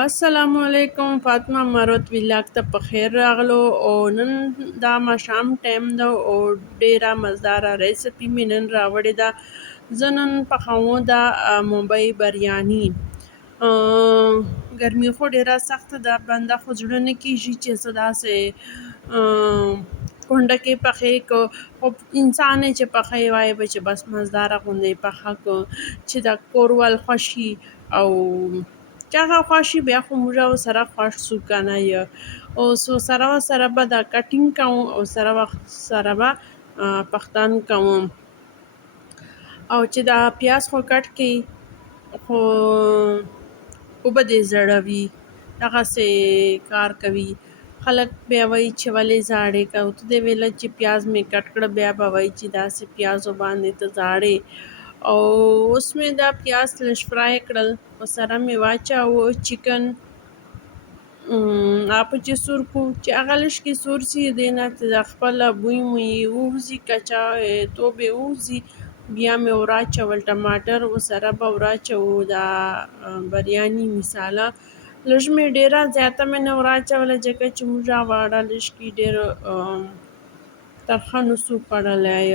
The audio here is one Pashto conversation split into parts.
السلام علیکم فاطمه مروت ویلاګ ته په خیر راغلو او نن دا ماښام ټایم ده او ډیره مزداره ریسپي مې نن راوړې ده. زه نن پخوم دا مومبۍ بریاني. ګرمي خو ډیره سخته ده، بنده خو زړه نه کېږي چې څه داسې کونډه کې پخې کو، خو انسان یې چې پخې وایي به چې بس مزداره غوندې پخه کو چې د کور وال خوښ شي او چې هغه خوښ شي بیا خو موږ ورسره خوښ شو که نه یې. او سره به دا کټینګ کوم او سره به پختن کوم او چې دا پیاز خو کټ کړي خو اوبه دې زړه وي دغسې کار کوي. خلک بیا وایي چې ولې زاړې کوه، ته دې ویله چې پیاز مې کټ کړه بیا به وایي چې داسې پیازو باندې ته زاړې. او اوس مې دا پیاز لږ فرای کړل، ورسره مې واچاوه چکن. هغه چې سور کړو چې هغه لږ سور سي، دې نه چې د خپله بوی موی ووځي، کچا توب یې ووځي، بیا مې وراچول ټماټر، ورسره به وراچوو دا بریاني مساله. لږ مې ډېره زیاته مې نه وراچوله ځکه چې موږ غواړه لږ ډېر ترخه نسو خوړلی.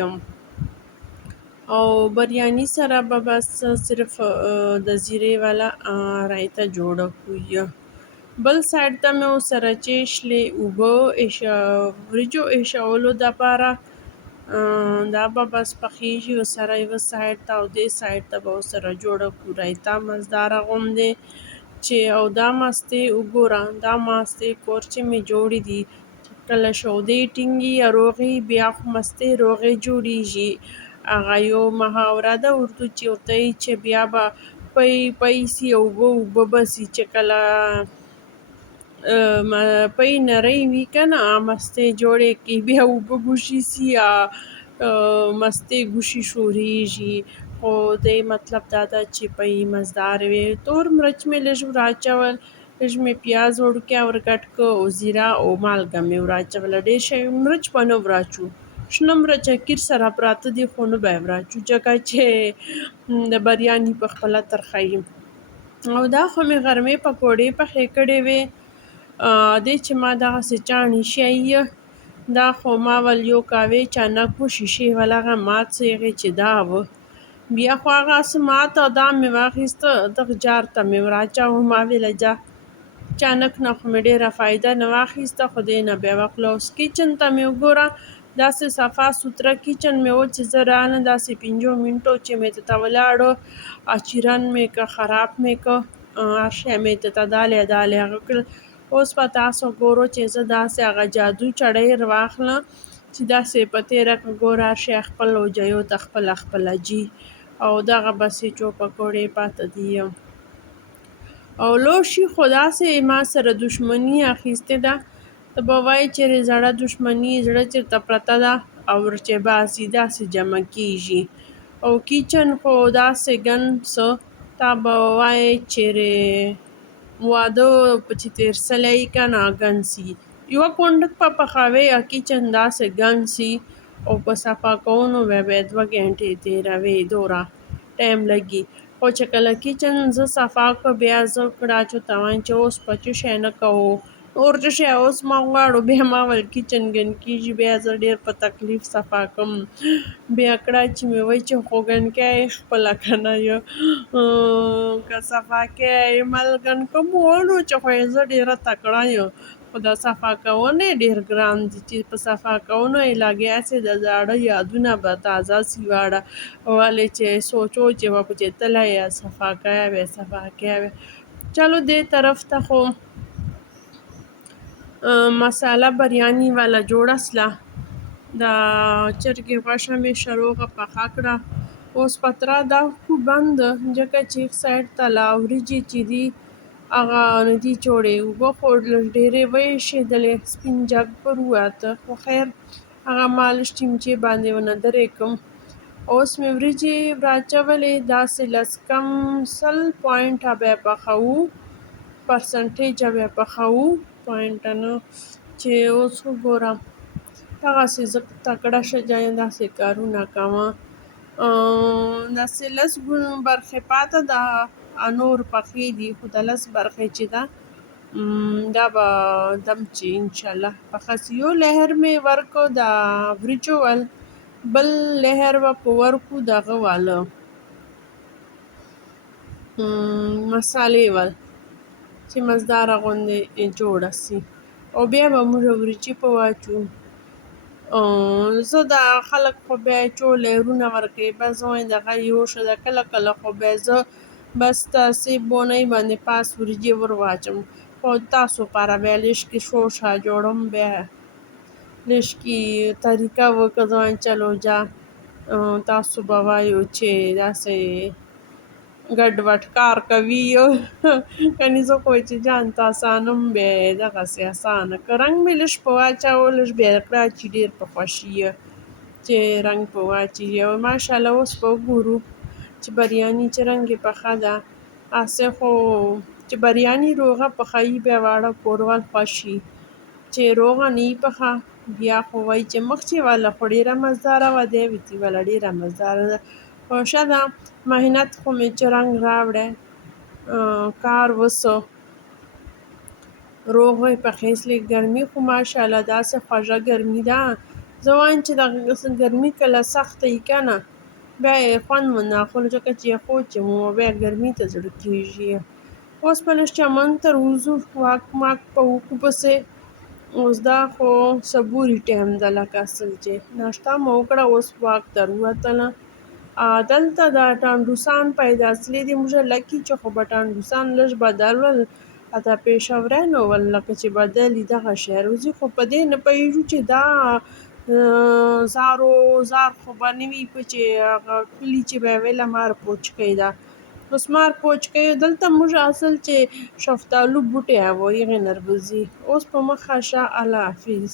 او بریاني سره به بس صرف د زیرې والا رایته جوړه کړو. بل سایډ ته مې ورسره چې شلې اوبه وریجو ایښولو دپاره دا به بس پخیږي، ورسره یوه سایډ ته او دې سایډ ته به ورسره جوړه کړو رایته مزداره غوندې. چې او دا مستې وګوره، دا مستې کور چې مې جوړې دي، کله شودې ټینګي یا روغې بیا خو مستې روغې جوړیږي. هغه یو محاوره ده اردو چې ورته وایي چې بیا به پی پی سي او اوبه به سي، چې کله پی نری وي که نه مستې جوړې کړي بیا اوبه ګوشې سي یا مستې ګوشې شورېږي. خو دې مطلب دا ده چې پی مزدار وي. تور مرچ مې لږ وراچول، لږ مې پیاز وړوکی ورکټ کړ او زیره او مالګه مې وراچوله. ډېر شی مرچ به نه وراچو، شنه مرچ اکیر سره پراته دي خو نه به یې وراچو ځکه چې د بریاني په خپله ترخه وي. او دا خو مې غرمې پکوړې پخې کړې وې. دې چې ما دغسې چاڼې شی دا خو ما ول یو کاوې چانک و شیشې ول هغه مات څه هغې چې دا و بیا خو هغه څه مات او دا مې واخیسته دغه جار ته مې وراچاوه. ما ویله جا چانک نه خو مې ډېره فایده نه واخیسته، خو دې نه بیا وکړله. اوس کچن ته مې وګوره، داسې صفا سوتره کچن مې و چې زه رانه داسې 5 منټو چې مې ته ولاړو چیرن مې که خراب مې که هر شی مې ته دالې دالې هغه کړل. اوس به تاسو ګورو چې زه داسې هغه جادو چړی راواخلم چې داسې په تېره که ګوره هر شی خپل وجیو ته خپله خپله جي. او دغه بس چو پکوړې پاته دي. او لوشي خو داسې ما سره دښمني اخیستې ده، ته به وایې چې زړه دښمني زړه چېرته پرته ده او چې باسي داسې جمع کېږي. او کچن خو داسې ګن څه تا به وایې چیرې واده چې تېر سلی که نه ګن سي. یوه کونډه په پخوې او کچن داسې ګن سي او په صفا کولو به 2 ګنټې تېروې، دومره ټایم لګي. خو چې کله کچن زه صفا کړ بیا زه کړاچو ته وایم چې اوس په څه شی نه کوو نور څه شی اوس ما غواړو. بیا ما ویل کچن ګن کېږي بیا زه ډېر په تکلیف صفا کوم. بیا کړاچي مې وایي چې خو ګن کوې خپله که نه یې که صفا کوې مل ګن کوم نو چې خو یې زه ډېره تکړه یم، خو دا صفا کول یې ډېر ګران دي چې په صفا کولو یې لګیا سې د زاړه یادونه به تازه سي واړه. ولې چې سوچو چې به چې تله یې صفا کوې صفا کوې. چلو دې طرف ته خو مساله بریاني والا جوړه سله. د چرګې غوښه مې شروغه پخه کړه. اوس پتره دا خو بند ځکه چې یو سایډ ته لا وریجې چې دي هغه نه دي جوړې. اوبه خو ډېرې وایېښېدلې، سپین جګ پر ووته، خو خیر هغه ما لږ چمچې باندې ونه درې کړم. اوس مې وریجې واچولې داسې لس کم 100 پوینټه به یې پخوو، پرسنټیجه به یې پخوو پوینټه نه. چې اوس وګوره دغسې زه تکړه ښځه یم داسې کارونه کوم. داسې لس برخې پاته ده نور پخې دي خو د لس برخې چې ده دا به دم چې انشاءالله پخه سي. یو لهر مې ورکو د وریجو ول، بل لهر به په ورکو دغه واله مسالې ول چې مزداره غوندې جوړه سي، او بیا به موږ وریجې په واچو. زه د خلک خو بیا چې لهرونه ورکوي بس زه وایم دغه یوشه ده، کله کله خو بیا زه بس داسې بونۍ باندې پاس وریجې ور واچم، خو تاسو پاره بیا لیشکې شوشه جوړم، بیا لیشکې طریقه وکړه. زه وایم چلو جا تاسو به وایو چې داسې ګډ وډ کار کوي کني زه خو چې جان ته اسانم بیا دغسې اسانه که رنګ مې لږ په واچاوه لږ بیا کړه چې ډېر په خوښي چې رنګ په واچوي. او ماشاءالله اوس به وګورو چې بریاني چې رنګې پخه ده. هسې خو چې بریاني روغه پخوي بیا واړه کورول خوښ شي، چې روغه نه وي پخه بیا خو وایي چې مخکې واله خو ډېره مزداره وه، دی وتې واله ډېره مزداره ده. خو ښه ده محنت خو مې چې رنګ راوړی، کار وسو روغ وی پخېس لیک ګرمي خو ماشاءالله داسې خوږه ګرمي ده. زه وایم چې دغه ګرمي کله سخته وي که نه بیا یې خوند ونه اخلو، ځکه چې یخو چمو بیا ګرمي ته زړه کېږي. اوس به لږ چمن ته وځو واک ماک په وکو پسې. اوس دا خو صبوري ټایم ده لکه اصل چې ناشته مو وکړه اوس واک ته ووتله. دلته د ټانډوسان پیدا سلی دي، موږ لکي چې خو به ټانډوسان لږ بدل ول اته پېښوريانو ول لکه چې بدل دي دغه شی روزي، خو په دې نه پوهېږو چې دا زارو زار خو به نه وي په چې هغه کلي چې به یې ویله مار پوچکۍ ده. اوس مار پوچکۍ دلته موږ اصل چې شفتالو بوټی و هغې نه ورځي. اوس په مخه شه الله حافظ.